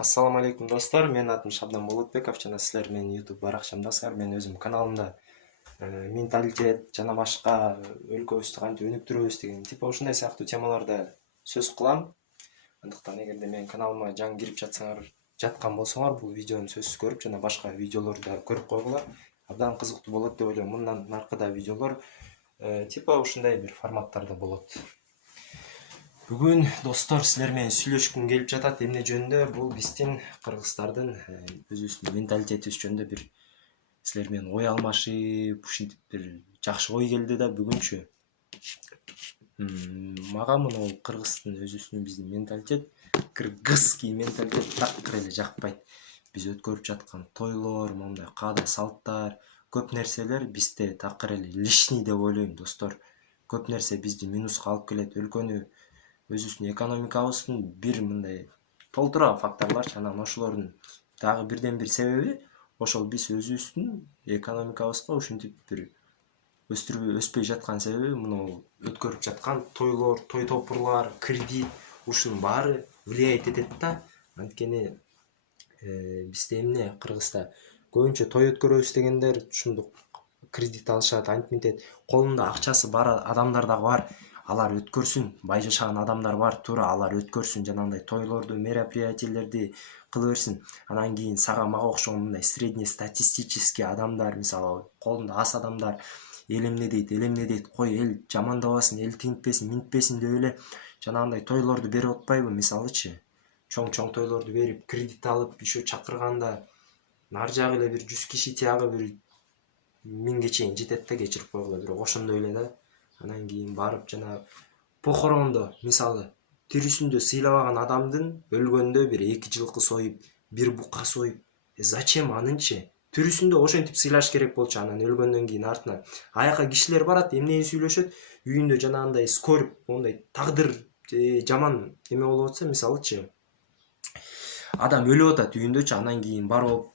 Ассаламу алейкум достор, менин атым Шабдан Болотбеков жана силер менин YouTube баракчамдасыздар. Мен өзүм каналымда менталитет жана башка өлкөбүздү кантип өнүктүрөбүз деген ушундай сыяктуу темаларда сөз кылам. Андыктан эгерде менин каналыма жаңы кирип жаткан болсоңор, бул видеону сөзсүз көрүп жана башка видеолорду да көрүп койгула. Абдан кызыктуу болот деп ойлойм. Мындан аркада видеолор ушундай бир форматтарда болот. Бүгүн достор силер менен сүйлөшкүм келип жатат. Эмне жөнүндө? Бул биздин кыргыздардын өзүбүздүн менталитетибиз жөнүндө бир силер менен ой алмашып, ушинтип бир жакшы ой келди да бүгүнчү. Мага мына кыргыздын өзүбүздүн биздин менталитет, кыргызский менталитет такыр эле жакпайт. Биз өткөрүп жаткан тойлор, моундай каада салттар, көп нерселер бизде такыр эле лишний деп ойлойм достор. Көп нерсе бизди минуска алып келет, өлкөнү өзүбүздүн экономикабыздын бир мындай толтура факторлорчу. Анан ошолордун дагы бирден бир себеби ошол биз өзүбүздүн экономикабызга ушинтип бир өспөй жаткан себеби мына өткөрүп жаткан тойлор, той топурлар, кредит, ушунун баары влиять этет да. Анткени бизде эмне Кыргызда көбүнчө той өткөрөбүз дегендер ушундук кредит алышат, антип мынтет. Колунда акчасы бар адамдар дагы бар. Алар өткөрсүн, бай жашаган адамдар бар, туура алар өткөрсүн, жанагындай тойлорду, мероприятиелерди кыла берсин. Анан кийин мага окшогон мындай среднестатистический адамдар, мисалы колунда аз адамдар эл эмне дейт, кой эл жамандабасын, эл тинтпесин, минтпесин деп эле жанагындай тойлорду берип атпайбы, мисалычы. Чоң тойлорду берип, кредит алып, еще чакырганда нар жагы эле бир 100 киши, тиягы бир 1000ге чейин жетет да, кечирип койгула, бирок ошондой эле да. Анан кийин барып жана похорондо, мисалы, тирүүсүндө сыйлабаган адамдын өлгөндө бир 2 жылкы союп, бир бука союп, зачем анынчы? Тирүүсүндө ошентип сыйлаш керек болчу, анан өлгөндөн кийин артынан. Аяка кишилер барат, эмнени сүйлөшөт? Үйүндө жанагындай скорбь, мондай тагдыр жаман эме болуп атса, мисалычы, адам өлүп атат үйүндөчү, анан кийин барып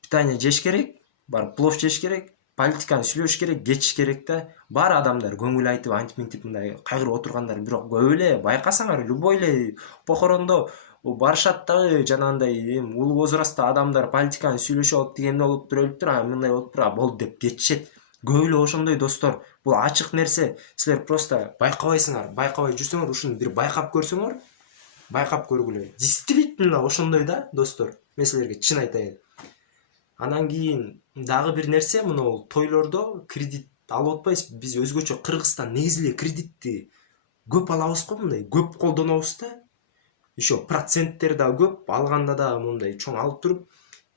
питание жеш керек, барып плов жеш керек, политиканы сүйлөш керек, кетиш керек да. Бар адамдар көңүл айтып, антип мынтип мындай кайгырып отургандар, бирок көп эле байкасаңар, любой эле похорондо барышат дагы жанагындай улуу возрастта адамдар политиканы сүйлөшүп алып, тиги эмне болуптур, өлүптүр, мындай болуптур, болду деп кетишет. Көп эле ошондой достор. Бул ачык нерсе. Силер просто байкабайсыңар, байкабай жүрсөңөр, ушуну бир байкап көрсөңөр, байкап көргүлө. Действительно ошондой да, достор. Мен силерге чын айтайын. Анан кийин дагы бир нерсе, мына тойлордо кредит алып атпайбыз. Биз өзгөчө Кыргызстан негизи эле кредитти көп алабыз го, мындай көп колдонобуз да. Еще проценттер да көп, алганда да мындай чоң алып туруп,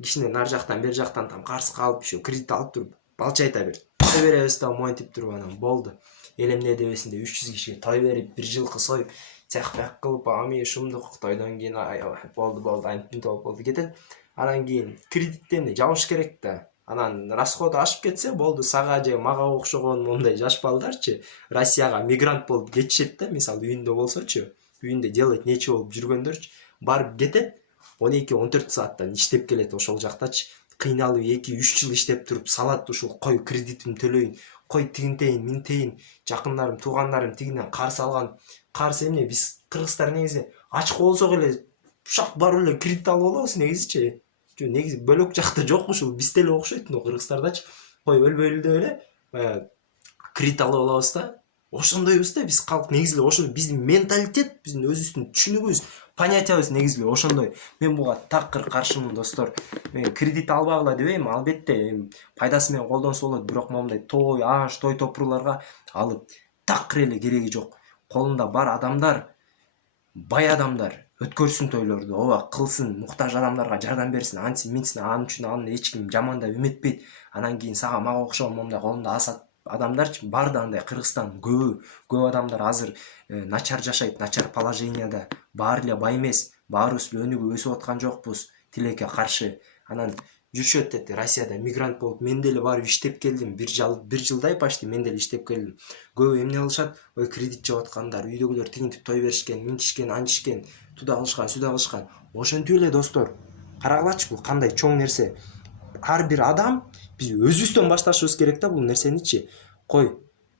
кичине нар жактан, бер жактан там карыз калып, еще кредит алып туруп, балчайта бир беребиз да, монтип туруп, анан болду. Эл эмне дебесин деп 300 кишиге той берип, бир жылкы союп, цех кылып, ами шумдук, тойдон кийин болду, антип болду кетет. Анан кийин кредитти эмне жабыш керек да. Анан расходу ашып кетсе болду, сага же мага окшогон мондай жаш балдарчы Россияга мигрант болуп кетишет да, мисалы үйүндө болсочу, үйүндө делать нечего болуп жүргөндөрчү барып кетет, 12-14 сааттан иштеп келет ошол жактачы, кыйналып 2-3 жыл иштеп туруп салат, ушул кой кредитим төлөйүн, кой тигинтейин, минтейин, жакындарым, туугандарым тигинен карыз алган. Карыз эмне, биз кыргыздар негизи ачык болсок эле ушак барып эле кредит алып алабыз негизичи. Негизи бөлөк жакта жок, ушул бизде эле окшойт, но кыргыздардачы кой өлбөйлү деп эле баягы кредит алып алабыз да. Ошондойбуз да биз калк, негизи эле ошондой биздин менталитет, биздин өзүбүздүн түшүнүгүбүз, понятиябыз негизи эле ошондой. Мен буга такыр каршымын достор. Мен кредит албагыла дебейм, албетте пайдасы менен колдонсо болот, бирок моундай той, аш, той топурларга алып такыр эле кереги жок. Колунда бар адамдар, бай адамдар өткөрсүн тойлорду, ооба кылсын, муктаж адамдарга жардам берсин, антсин минтсин, анын үчүн аны эч ким жамандап эметпейт. Анан кийин сага мага окшогон мондай колунда аз адамдарчы бар да, андай Кыргызстан көп адамдар азыр начар жашайт, начар положенияда. Баары эле бай эмес, баарыбыз өнүгүп өсүп аткан жокпуз, тилекке каршы. Анан жүрүшөт деди, Россияда мигрант болуп, мен деле барып иштеп келдим, бир жылдай почти мен деле иштеп келдим. Көбү эмне кылышат? Ой, кредит жеп аткандар, үйдөгүлөр тигинтип той беришкен, минтишкен, анчишкен, туда кылышкан, сюда кылышкан. Ошентип эле достор. Карагылачы, бул кандай чоң нерсе. Ар бир адам, биз өзүбүздөн башташыбыз керек да бул нерсеничи. Кой,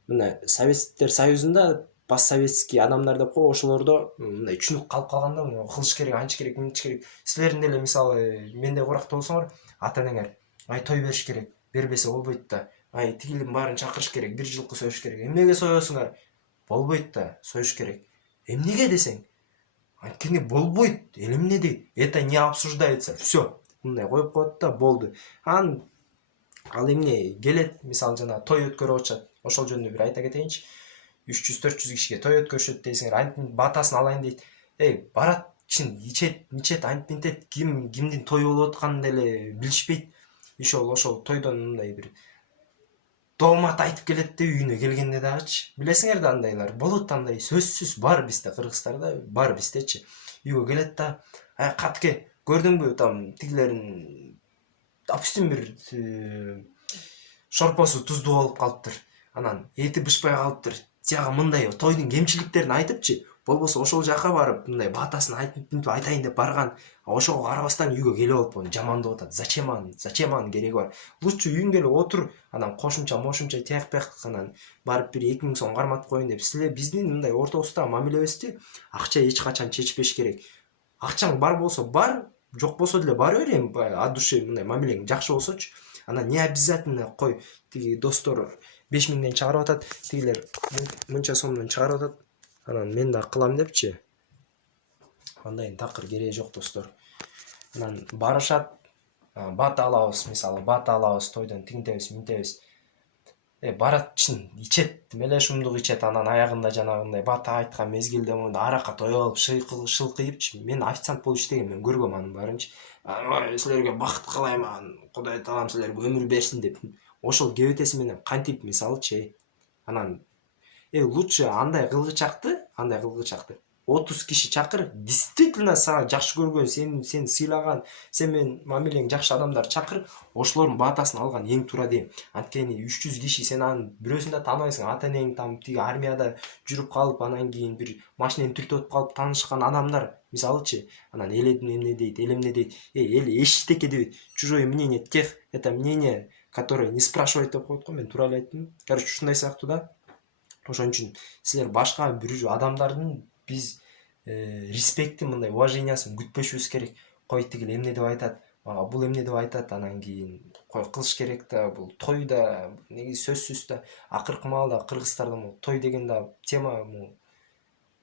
мына Советтер Союзунда постсоветский адамдар деп кой, ошолордо мындай чүнүк калып калганда кылыш керек, анчы керек, мынчы керек. Силердин деле мисалы мендей куракта болсоңор, ата энеңер ай той бериш керек, бербесе болбойт да. Ай тигилдин баарын чакырыш керек, бир жылкы союш керек. Эмнеге соесуңар? Болбойт да, союш керек. Эмнеге десең, анткени болбойт. Эл эмне дейт? Это не обсуждается. Все. Мындай коюп коет да, болду. Ал эмне келет, мисалы жана той өткөрүп атышат. Ошол жөнүндө бир айта кетейинчи. 300-400 кишиге той өткөрүшөт дейсиңер, антип батасын алайын дейт. Барат, ичин ичет, антип мынтет, кимдин тою болуп атканын деле билишпейт. Ошол тойдон мындай бир доомат айтып келет де, үйүнө келгенде дагычы. Билесиңер да андайлар болот, андай сөзсүз бар бизде, Кыргызстанда бар биздечи. Үйгө келет да, катке, көрдүңбү там тигилерин, допустим, бир шорпосу туздуу болуп калыптыр. Анан эти бышпай калыптыр. Тияга мындай тойдун кемчиликтерин айтыпчы, болбосо ошол жака барып мындай батасын айтайын деп барган. Ошого карабастан үйгө келип алып аны жамандап атат. Зачем анын кереги бар? Лучше үйүңгө эле отур, анан кошумча тияк анан барып бир 2000 сом карматып коеюн деп. Силер биздин мындай ортобуздагы мамилебизди акча эч качан чечпеш керек. Акчаң бар болсо бар, жок болсо деле бара бер, эми от души мындай мамилең жакшы болсочу. Анан не обязательно кой, тиги достор 5000ден чыгарып атат, тигилер мынча сомдон чыгарып атат. Анан мен да кылам депчи. Андайдын такыр кереги жок, достор. Анан барышат, бата алабыз, мисалы, бата алабыз, тойдон тигинтебиз, минтебиз. Барат, чын ичет, меле шумдук ичет, анан аягында жанагындай бата айткан мезгилде монда арака тоюп алып шылкыйыпчы. Мен официант болуп иштегем, мен көргөм анын баарынчы. Силерге бакыт каалайм, Кудай таалам силерге өмүр берсин деп. Ошол кебетеси менен кантип, мисалычы, анан лучше андай кылгычакты 30 киши чакыр, действительно сага жакшы көргөн, сени сыйлаган, сен менен мамилең жакшы адамдар чакыр, ошолордун батасын алган эң туура дейм. Анткени 300 киши сен анын бирөөсүн да тааныбайсың. Ата энең там тиги армияда жүрүп калып, анан кийин бир машинени түртүп калып таанышкан адамдар, мисалычы. Анан эл эмне дейт, эл эшиктеке дебейт. Чужое мнение тех, это мнение, которое не спрашивает деп коет го. Мен туура эле айттым. Короче, ушундай сыяктуу да. Ошон үчүн силер башка бир адамдардын биз респекти, мындай уважениясын күтпөшүбүз керек. Кой тигил эмне деп айтат, бул эмне деп айтат, анан кийин кой кылыш керек да, бул той да, негизи сөзсүз да. Акыркы маалда Кыргызстарда той деген да тема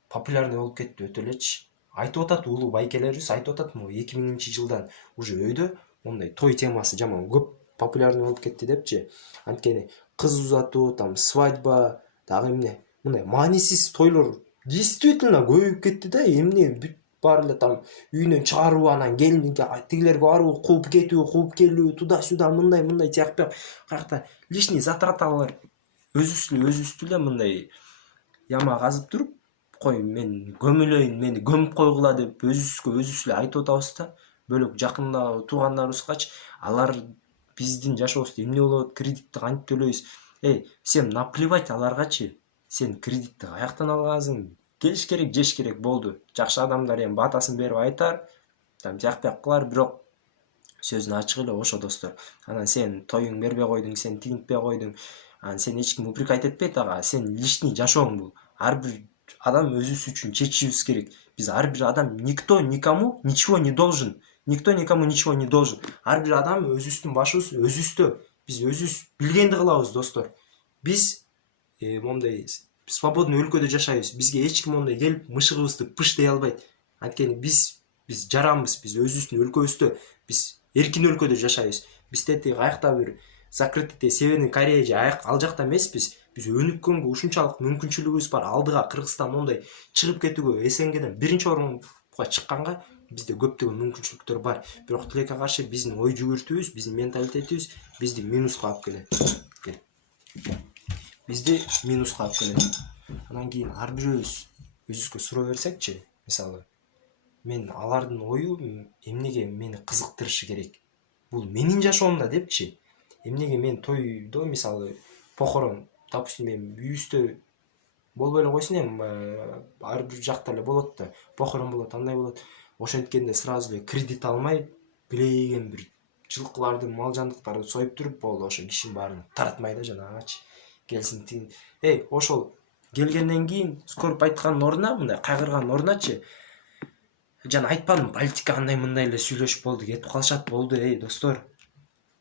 популярный болуп кетти өтө элечи. Айтып атат улуу байкелерибиз, айтып атат 2000-жылдан уже өйдө мондай той темасы жаман көп популярный болуп кетти депчи. Анткени кыз узатуу, там свадьба, дагы эмне, мындай маанисиз тойлор действительно көбөйүп кетти да. Эмне бүт баары эле там үйүнөн чыгаруу, анан келинге тигилерге баруу, кууп кетүү, кууп келүү, туда-сюда, мындай тияк бияк. Каякта лишний затраталар өзүбүздү эле мындай яма казып туруп, кой мен көмүлөйүн, мени көмүп койгула деп өзүбүз эле айтып атабыз да. Бөлөк жакында туугандарыбызгачы алар биздин жашообузда эмне болот, кредитти кантип төлөйбүз? Сен наплевать аларгачы. Сен кредитти каяктан алгансың? Келиш керек, жеш керек, болду. Жакшы адамдар эми батасын берип айтар, там тияк бияк кылар, бирок сөзүн ачык эле ошо, достор. Анан сен тоюң бербей койдуң, сен тигинтпей койдуң. Анан сен эч ким упрекать этпейт ага. Сен лишний жашооң бул. Ар бир адам өзүбүз үчүн чечишибиз керек. Биз ар бир адам, никто никому ничего не должен. Никто никому ничего не должен. Ар бир адам өзүбүздүн башыбыз өзүбүздө. Биз өзүбүз билгенди кылабыз, достор. Биз мондай свободный өлкөдө жашайбыз. Бизге эч ким мондай келип мышыгыбызды пыш дей албайт. Анткени биз жаранбыз, биз өзүбүздүн өлкөбүздө, биз эркин өлкөдө жашайбыз. Биз тети каякта бир закрытый Северный Корея же ал жакта эмеспиз. Биз өнүккөнгө ушунчалык мүмкүнчүлүгүбүз бар. Алдыга Кыргызстан мондай чыгып кетүүгө, СНГден биринчи орунга чыкканга бизде көптөгөн мүмкүнчүлүктөр бар. Бирок тилекке каршы биздин ой жүгүртүүбүз, биздин менталитетибиз бизди минуска алып келет. Анан кийин ар бирөөбүз өзүбүзгө суроо берсекчи, мисалы, мен алардын ою эмнеге мени кызыктырышы керек? Бул менин жашоомда депчи. Эмнеге мен тойдо, мисалы, похорон, допустим, мен үйүбүздө болбой эле койсун, эми ар бир жакта эле болот да. Похорон болот, андай болот. Ошенткенде сразу эле кредит алмай, билеген бир жылкыларды, мал жандыктарды союп туруп, болду, ошо кишинин баарын таратмай да жанагычы. Келсин тигин. Ошол келгенден кийин скорип айткандын ордуна, мындай кайгыргандын ордуначы жана айтпадым политика андай мындай эле сүйлөшүп болду, кетип калышат болду. Эй достор,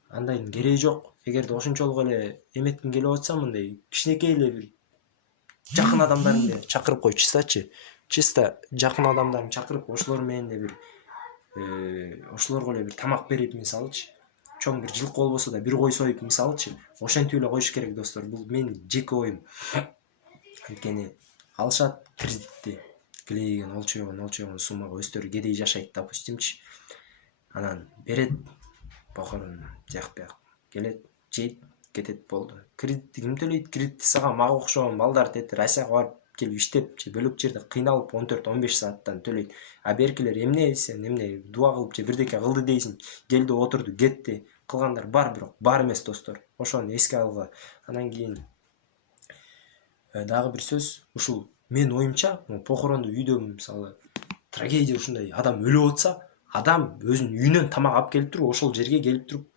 андайдын кереги жок. Эгерде ошончолук эле эметкиң келип атса, мындай кичинекей эле бир жакын адамдарыңды чакырып кой, чисто жакын адамдарын чакырып, ошолор менен эле бир ошолорго эле бир тамак берип, мисалычы чоң бир жылкы болбосо да бир кой союп, мисалычы ошентип эле коюш керек достор. Бул менин жеке оюм. Анткени алышат кредитти килейген олчойгон суммага, өздөрү кедей жашайт, допустимчи, анан берет, бокорун тияк бияк келет, жейт, кетет, болду. Кредитти ким төлөйт? Кредитти сага мага окшогон балдар тети Россияга барып келип иштеп же бөлөк жерде кыйналып 14-15 сааттан төлөйт. А беркилер эмне, сен эмне дуа кылып же бирдеке кылды дейсиң, келди отурду кетти, кылгандар бар, бирок бар эмес достор. Ошону эске алгыла. Анан кийин дагы бир сөз, ушул менин оюмча, похоронду үйдө мисалы трагедия ушундай адам өлүп атса, адам өзүнүн үйүнөн тамак алып келип туруп, ошол жерге келип туруп,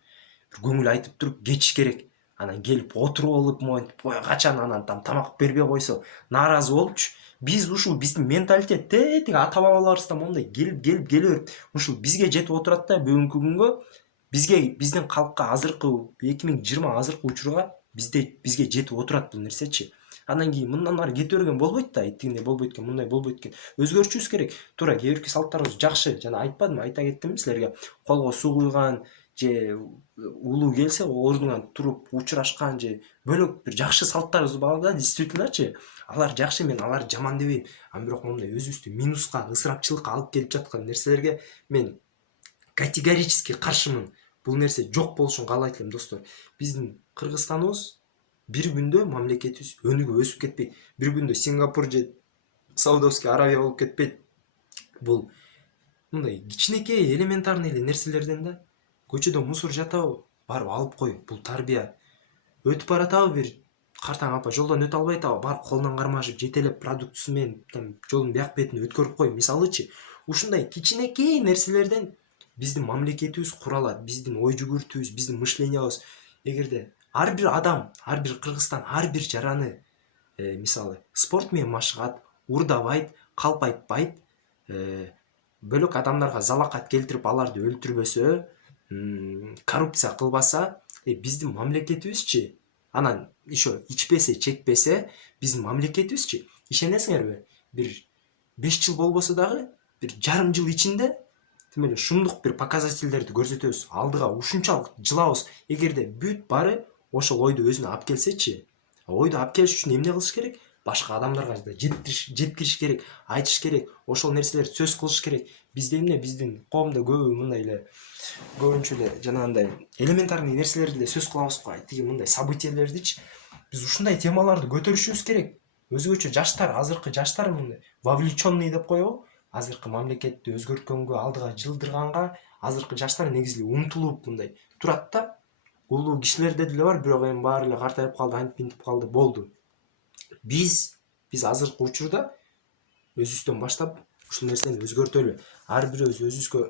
бир көңүл айтып туруп кетиш керек. Анан келип отуруп алып, монтип качан анан тамак бербей койсо нааразы болупчу. Биз ушул биздин менталитет тетиги ата бабаларыбыздан моундай келип берип, ушул бизге жетип отурат да, бүгүнкү күнгө биздин калкка азыркы 2020 азыркы учурга бизге жетип отурат бул нерсечи. Андан кийин мындан ары кете берген болбойт да, тигиндей болбойт экен, мындай болбойт экен. Өзгөрүшүбүз керек. Туура, кээ бирки салттарыбыз жакшы. Жана айтпадымбы, айта кеттимби силерге, колго суу куйган же улуу келсе ордуңан туруп учурашкан же бөлөк бир жакшы салттарыбыз бар да, действительночи. Алар жакшы, мен аларды жаман дебейм. Ам бирок моундай өзүбүздү минуска, ысырапчылыкка алып келип жаткан нерселерге мен категорически каршымын. Бул нерсе жок болушун каалайт элем достор. Биздин Кыргызстаныбыз бир күндө мамлекетибиз өнүгүп өсүп кетпейт. Бир күндө Сингапур же Саудовский Аравия болуп кетпейт. Бул мындай кичинекей элементарный эле нерселерден да. Көчөдө мусор жатабы, барып алып кой, бул тарбия. Өтүп баратабы бир картаң апа, жолдон өтө албай атабы, барып колунан кармашып жетелеп продуктусу менен жолдун бияк бетине өткөрүп кой, мисалычы. Ушундай кичинекей нерселерден биздин мамлекетибиз куралат, биздин ой жүгүртүүбүз, биздин мышлениябыз. Эгерде ар бир адам, ар бир Кыргызстан, ар бир жараны мисалы спорт менен машыгат, урдабайт, калп айтпайт, бөлөк адамдарга залакат келтирип аларды өлтүрбөсө, коррупция кылбаса, биздин мамлекетибизчи, анан еще ичпесе, чекпесе, биздин мамлекетибизчи, ишенесиңерби, бир 5 жыл болбосо дагы, бир жарым жыл ичинде тим эле шумдук бир показательдерди көрсөтөбүз. Алдыга ушунчалык жылабыз. Эгерде бүт баары ошол ойду өзүнө алып келсечи, ойду алып келиш үчүн эмне кылыш керек? Башка адамдарга да жеткириш керек, айтыш керек, ошол нерселерди сөз кылыш керек. Бизде эмне, биздин коомдо көбү мындай эле көбүнчө эле жанагындай элементарный нерселерди эле сөз кылабыз го. Тиги мындай событиялердичи. Биз ушундай темаларды көтөрүшүбүз керек. Өзгөчө жаштар, азыркы жаштар мындай вовлеченный деп коебу. Азыркы мамлекетти өзгөрткөнгө, алдыга жылдырганга азыркы жаштар негизи умтулуп мындай турат да. Улуу кишилерде деле бар, бирок эми баары эле картайып калды, антип калды, болду. Биз азыркы учурда өзүбүздөн баштап ушул нерсени өзгөртөлү. Ар бирөөбүз өзүбүзгө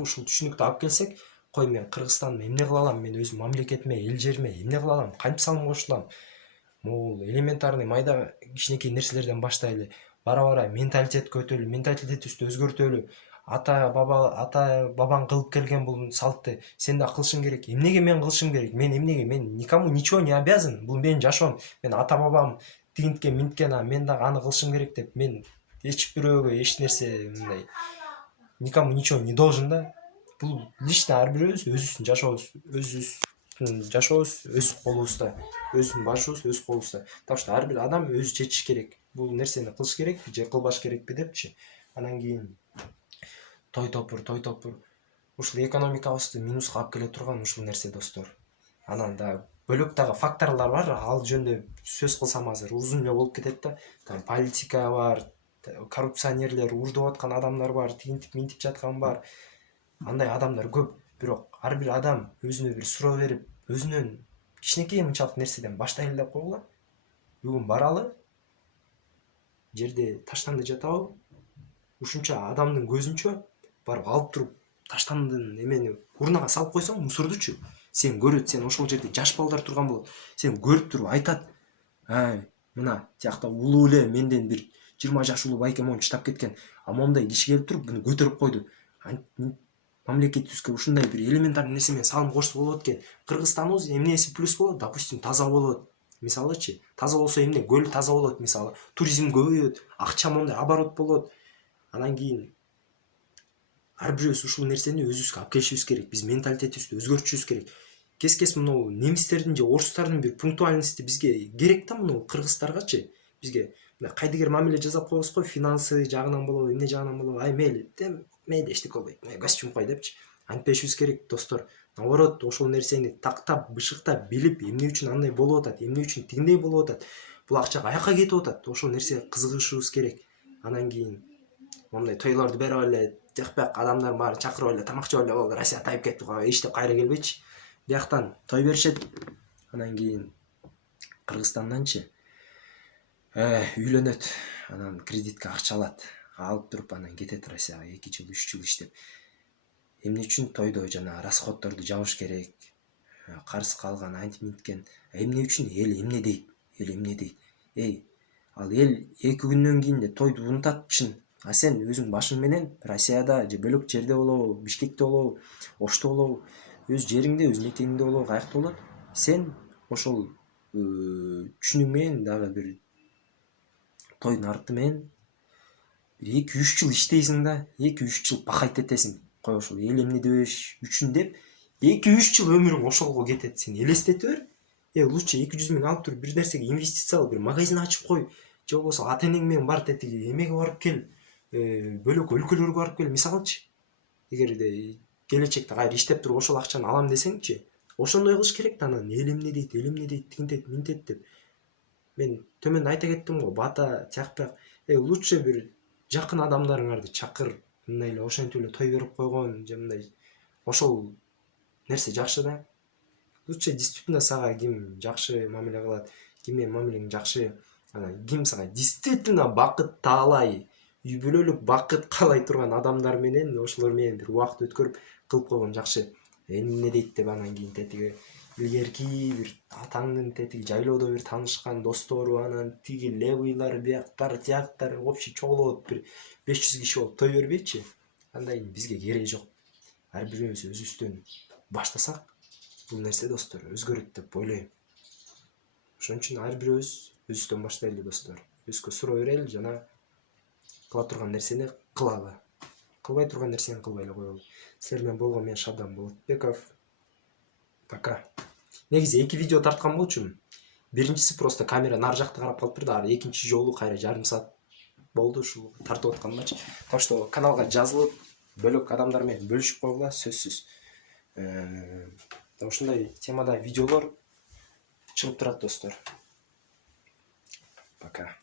ушул түшүнүктү алып келсек, кой мен Кыргызстанда эмне кыла алам, мен өзүм мамлекетиме, эл жериме эмне кыла алам, кантип салым кошулам? Могул элементарный майда кичинекей нерселерден баштайлы. Бара-бара менталитет көтөлү, менталитетибизди өзгөртөлү. Ата бабаң кылып келген бул салтты сен да кылышың керек. Эмнеге мен кылышым керек? Мен эмнеге? Мен никому ничего не обязан. Бул менин жашоом. Мен ата бабам тигинткен минткен, мен дагы аны кылышым керек деп мен эч бирөөгө эч нерсе мындай никому ничего не должен да. Бул лично ар бирөөбүз өзүбүздүн жашообуз өз колубузда, өзүбүздүн башыбыз өз колубузда. Так что ар бир адам өзү чечиш керек. Бул нерсени кылыш керекпи же кылбаш керекпи депчи. Анан кийин той топур. Ушул экономикабызды минуска алып келе турган ушул нерсе достор. Анан да бөлөк дагы факторлор бар. Ал жөнүндө сөз кылсам азыр узун эле болуп кетет да. Там политика бар, коррупционерлер, урдуп аткан адамдар бар, тигинтип минтип жаткан бар. Андай адамдар көп. Бирок ар бир адам өзүнө бир суроо берип, өзүнөн кичинекей мынчалык нерседен баштайлы деп койгула. Бүгүн баралы, жерде таштанды жатабы? Ушунча адамдын көзүнчө барып алып туруп таштандын эмени урнага салып койсоң, мусордучу, сен көрөт, сен ошол жерде жаш балдар турган болот. Сен көрүп туруп айтат: мына тиякта улуу эле менден бир 20 жаш улуу байке моун чыдап кеткен. А момундай киши келип туруп буну көтөрүп койду. Мамлекетибизге ушундай бир элементарный нерсе менен салым кошсо болот экен. Кыргызстаныбыз эмнеси плюс болот? Допустим, таза болот. Мисалычы, таза болсо эмне? Көл таза болот, мисалы. Туризм көбөйөт, акча мондай оборот болот. Анан кийин ар бирөөбүз ушул нерсени өзүбүзгө алып келишибиз керек. Биз менталитетибизди өзгөртүшүбүз керек. Кез могу немистердин же орустардын бир пунктуальности бизге керек да, муну кыргыздаргачы. Бизге мына кайдыгер мамиле жасап коебуз го, финансы жагынан болобу, эмне жагынан болобу, ай мейли эчтеке болбойт, көз жумуп кой депчи. Антпешибиз керек, достор. Наоборот, ошол нерсени тактап, бышыктап, билип, эмне үчүн андай болуп атат, эмне үчүн тигиндей болуп атат, бул акча каяка кетип атат, ошол нерсеге кызыгышыбыз керек. Анан кийин мондай тойлорду берип эле, жакпак адамдар баары чакырып эле тамак жеп эле болду, Россия тайып кетти, иштеп кайра келбейчи. Бияктан той беришет. Анан кийин Кыргызстанданчы үйлөнөт, анан кредитке акча алат, алып туруп анан кетет Россияга 2 жыл 3 жыл иштеп. Эмне үчүн тойдо жана расходдорду жабыш керек, карыз калган антип мынткен. Эмне үчүн эл эмне дейт? Ал эл 2 күндөн кийин тойду унутатчын. А сен өзүң башың менен Россияда же бөлөк жерде болобу, Бишкекте болобу, Ошто болобу, өз жериңде, өз мектебиңде болобу, каякта болот, сен ошол түшүнүң менен дагы бир тойдун арты менен бир 2-3 жыл иштейсиң да, 2-3 жыл пахать этесиң. Кой ошол эл эмне дебеш үчүн деп 2-3 жыл өмүрүң ошолго кетет. Сен элестете бер. Лучше 200 миң алып туруп бир нерсеге инвестиция алып, бир магазин ачып кой. Же болбосо ата энең менен бар тетиги эмеге барып кел. Бөлөк өлкөлөргө барып кел, мисалычы. Эгерде келечекте кайра иштеп туруп ошол акчаны алам десеңчи, ошондой кылыш керек да. Анан эл эмне дейт, тигинтет, минтет деп. Мен төмөндө айта кеттим го, бата, тиякпак. Лучше бир жакын адамдарыңарды чакыр, мындай эле ошентип эле той берип койгон, же мындай ошол нерсе жакшы да. Лучше действительно сага ким жакшы мамиле кылат, ким менен мамилең жакшы, анан ким сага действительно бакыт таалай, үй бүлөлүк бакыт каалай турган адамдар менен, ошолор менен бир убакыт өткөрүп кылып койгон жакшы. Эмне дейт деп анан кийин тетиги илгерки бир атаңдын тетиги жайлоодо бир таанышкан достору, анан тиги левыйлар, бияктар, тияктар, общий чогулуп бир 500 киши болуп той бербейчи? Андай бизге кереги жок. Ар бирөөбүз өзүбүздөн баштасак, бул нерсе, достор, өзгөрөт деп ойлойм. Ошон үчүн ар бирөөбүз өзүбүздөн баштайлы, достор. Өзгө суроо берели жана кыла турган нерсени кылалы. Кылбай турган нерсени кылбай эле коелу. Силер менен болгон мен Шабдан Болотбеков. Пока. Негизи 2 видео тарткан болчумун. Биринчиси просто камера нары жакта карап калып турду, ары экинчи жолу кайра жарым саат болду ушул тартып атканымачы. Так что каналга жазылып, бөлөк адамдар менен бөлүшүп койгула, сөзсүз. Ушундай темада видеолор чыгып турат, достор. Пока.